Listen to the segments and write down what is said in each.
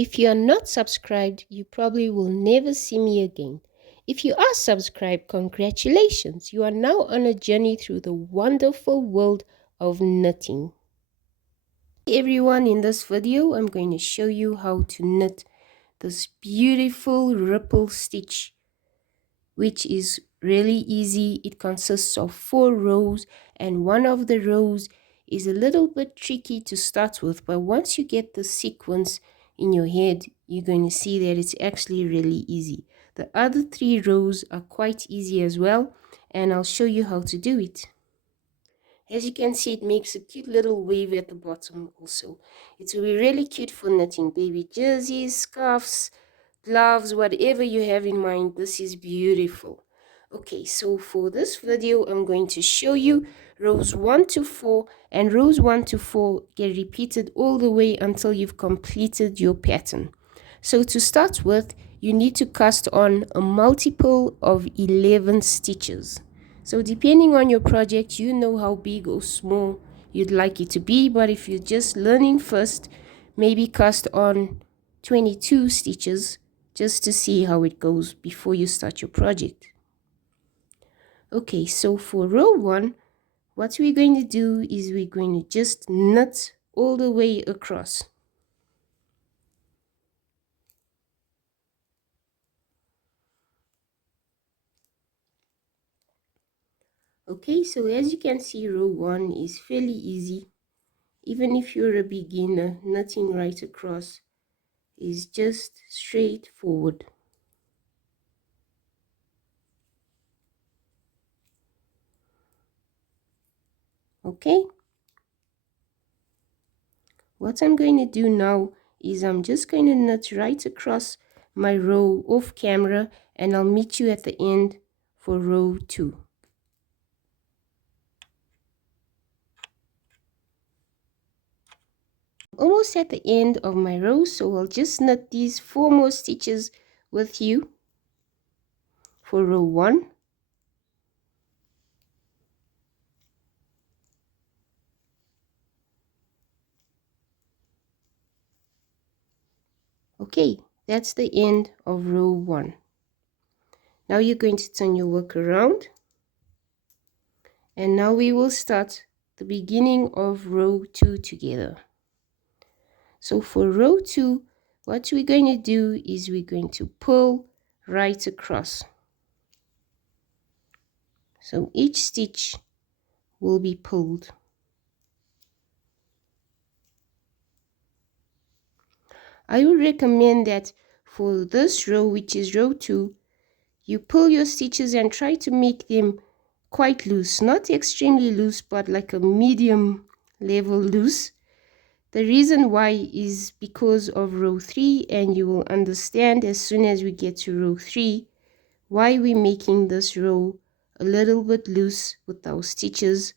If you are not subscribed, you probably will never see me again. If you are subscribed, congratulations! You are now on a journey through the wonderful world of knitting. Hey everyone, in this video, I'm going to show you how to knit this beautiful ripple stitch, which is really easy. It consists of 4 rows, and one of the rows is a little bit tricky to start with, but once you get the sequence in your head, you're going to see that it's actually really easy. The other 3 rows are quite easy as well, and I'll show you how to do it. As you can see, it makes a cute little wave at the bottom also. It will be really cute for knitting baby jerseys, scarves, gloves, whatever you have in mind. This is beautiful. Okay, so for this video, I'm going to show you rows 1 to 4, and rows 1 to 4 get repeated all the way until you've completed your pattern. So to start with, you need to cast on a multiple of 11 stitches. So depending on your project, you know how big or small you'd like it to be, but if you're just learning first, maybe cast on 22 stitches just to see how it goes before you start your project. Okay, so for row 1, what we're going to do is we're going to just knit all the way across. Okay, so as you can see, row 1 is fairly easy. Even if you're a beginner, knitting right across is just straightforward. Okay, what I'm going to do now is I'm just going to knit right across my row off camera, and I'll meet you at the end for row 2. Almost at the end of my row, so I'll just knit these 4 more stitches with you for row 1. Okay, that's the end of row 1. Now you're going to turn your work around, and now we will start the beginning of row 2 together. So for row 2, what we're going to do is we're going to pull right across. So each stitch will be pulled. I would recommend that for this row, which is row 2, you pull your stitches and try to make them quite loose, not extremely loose, but like a medium level loose. The reason why is because of row 3, and you will understand as soon as we get to row 3 why we're making this row a little bit loose with our stitches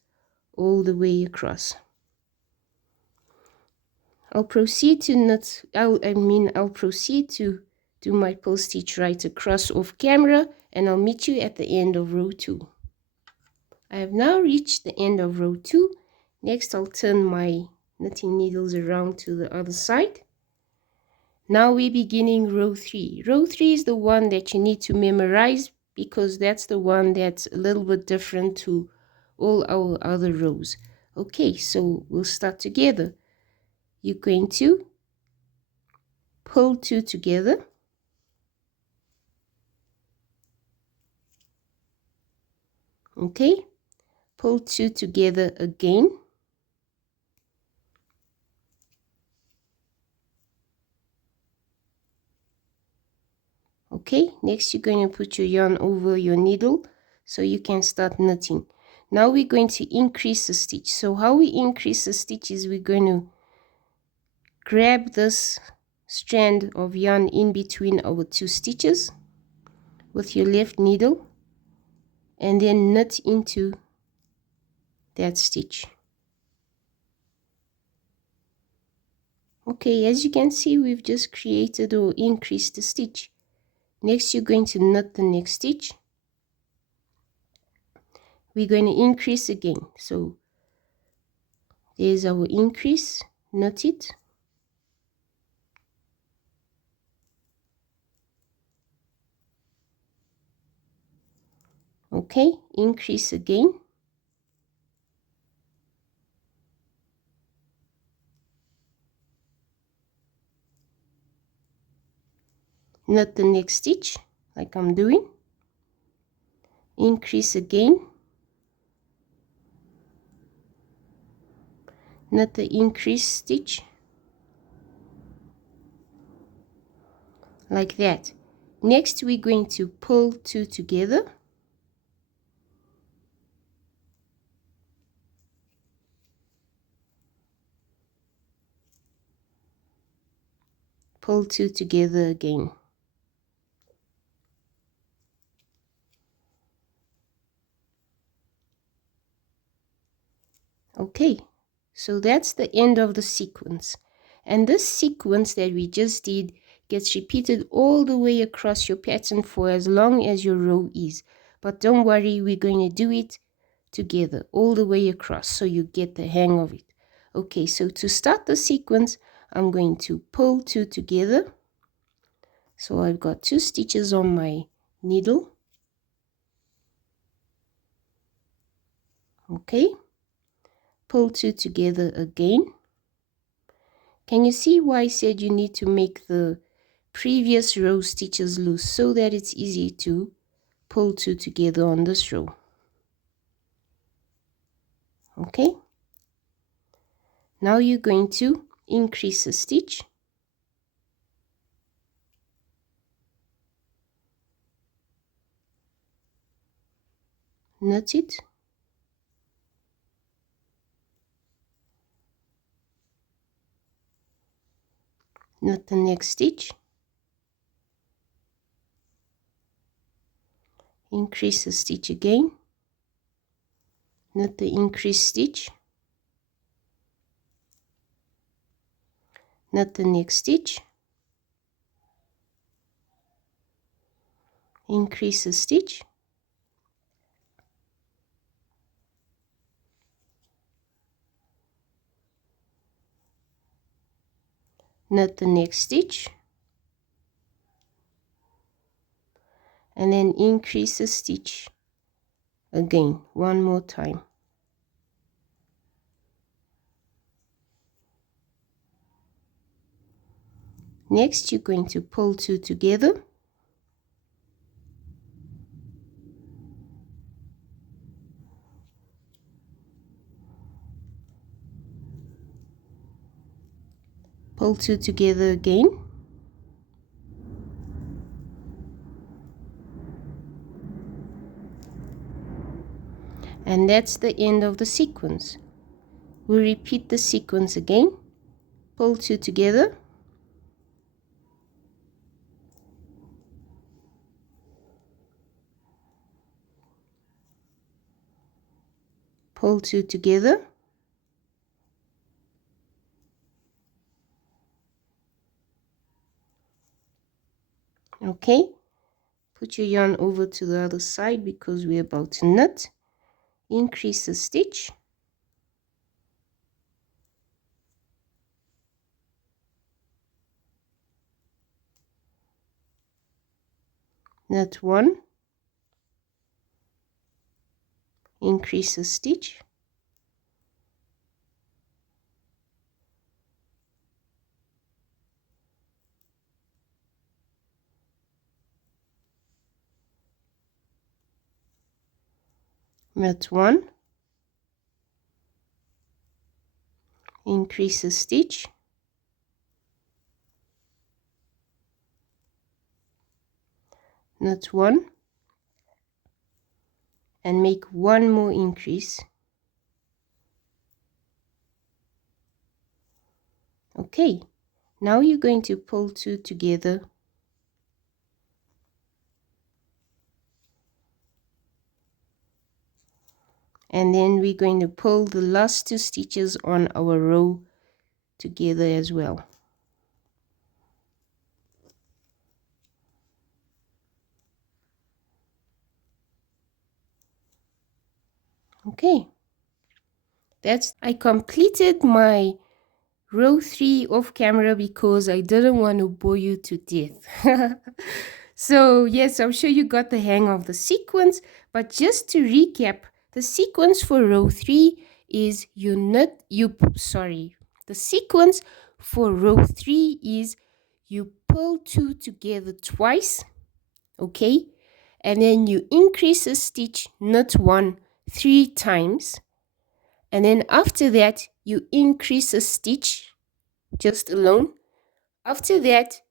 all the way across. I'll proceed to knit, I'll proceed to do my pull stitch right across off camera, and I'll meet you at the end of row 2. I have now reached the end of row 2. Next, I'll turn my knitting needles around to the other side. Now we're beginning row 3. Row 3 is the one that you need to memorize, because that's the one that's a little bit different to all our other rows. Okay, so we'll start together. You're going to pull 2 together. Okay, pull 2 together again. Okay, next you're going to put your yarn over your needle so you can start knitting. Now we're going to increase the stitch. So how we increase the stitch is we're going to grab this strand of yarn in between our 2 stitches with your left needle, and then knit into that stitch. Okay, as you can see, we've just created or increased the stitch. Next, you're going to knit the next stitch. We're going to increase again. So there's our increase, knit it. Okay, increase again. Knit the next stitch like I'm doing. Increase again. Knit the increased stitch like that. Next we're going to pull 2 together. Pull 2 together again. Okay, so that's the end of the sequence. And this sequence that we just did gets repeated all the way across your pattern for as long as your row is. But don't worry, we're going to do it together all the way across so you get the hang of it. Okay, so to start the sequence, I'm going to pull 2 together. So I've got 2 stitches on my needle. Okay, pull 2 together again. Can you see why I said you need to make the previous row stitches loose so that it's easy to pull 2 together on this row? Okay, now you're going to increase a stitch. Knit it. Knit the next stitch. Increase the stitch again. Knit the increased stitch. Knit the next stitch. Increase the stitch. Knit the next stitch. And then increase the stitch again one more time. Next, you're going to pull 2 together. Pull 2 together again. And that's the end of the sequence. We'll repeat the sequence again. Pull 2 together. Pull 2 together. Okay, put your yarn over to the other side because we're about to knit. Increase the stitch. Knit 1. Increase the stitch. Knit 1. Increase the stitch. Knit 1. And make 1 more increase. Okay, now you're going to pull 2 together. And then we're going to pull the last 2 stitches on our row together as well. Okay, I completed my row 3 off camera because I didn't want to bore you to death. So yes, I'm sure you got the hang of the sequence, but just to recap, the sequence for row 3 is the sequence for row 3 is you pull 2 together twice, okay? And then you increase a stitch, knit 1 3 times. And then after that, you increase a stitch just alone. After that,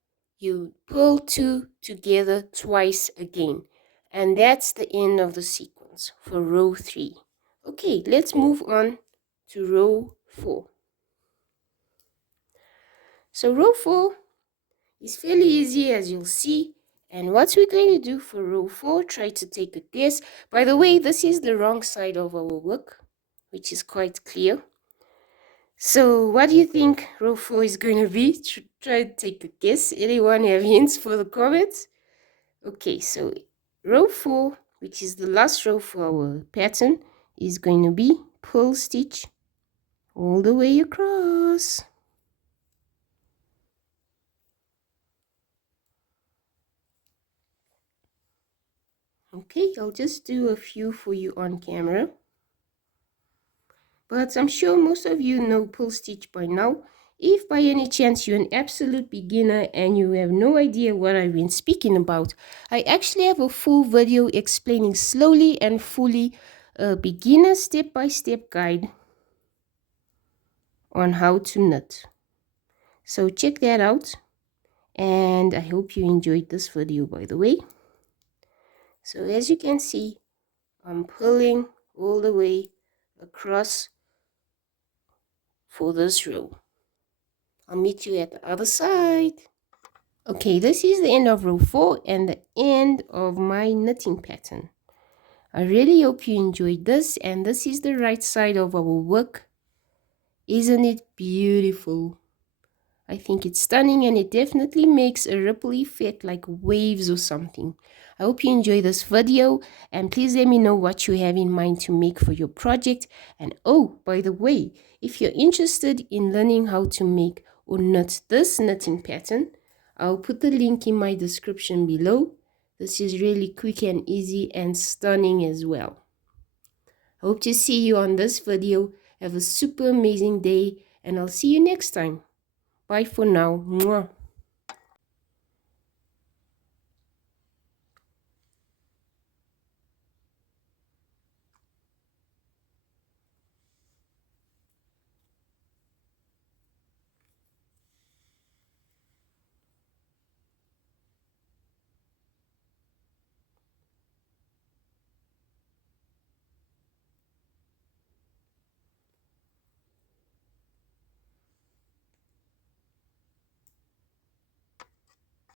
you pull 2 together twice again. And that's the end of the sequence for row 3. Okay, let's move on to row 4. So row 4 is fairly easy, as you'll see. And what we're going to do for row 4, try to take a guess. By the way, this is the wrong side of our work, which is quite clear. So what do you think row 4 is going to be? Try to take a guess. Anyone have hints for the comments? Okay, so row 4, which is the last row for our pattern, is going to be pull stitch all the way across. Okay, I'll just do a few for you on camera. But I'm sure most of you know pull stitch by now. If by any chance you're an absolute beginner and you have no idea what I've been speaking about, I actually have a full video explaining slowly and fully a beginner step-by-step guide on how to knit. So check that out, and I hope you enjoyed this video, by the way. So as you can see, I'm pulling all the way across for this row. I'll meet you at the other side. Okay, this is the end of row 4 and the end of my knitting pattern. I really hope you enjoyed this, and this is the right side of our work. Isn't it beautiful? I think it's stunning, and it definitely makes a ripple effect like waves or something. I hope you enjoy this video, and please let me know what you have in mind to make for your project. And oh, by the way, if you're interested in learning how to make or knit this knitting pattern, I'll put the link in my description below. This is really quick and easy and stunning as well. I hope to see you on this video. Have a super amazing day, and I'll see you next time. Bye for now. Mwah.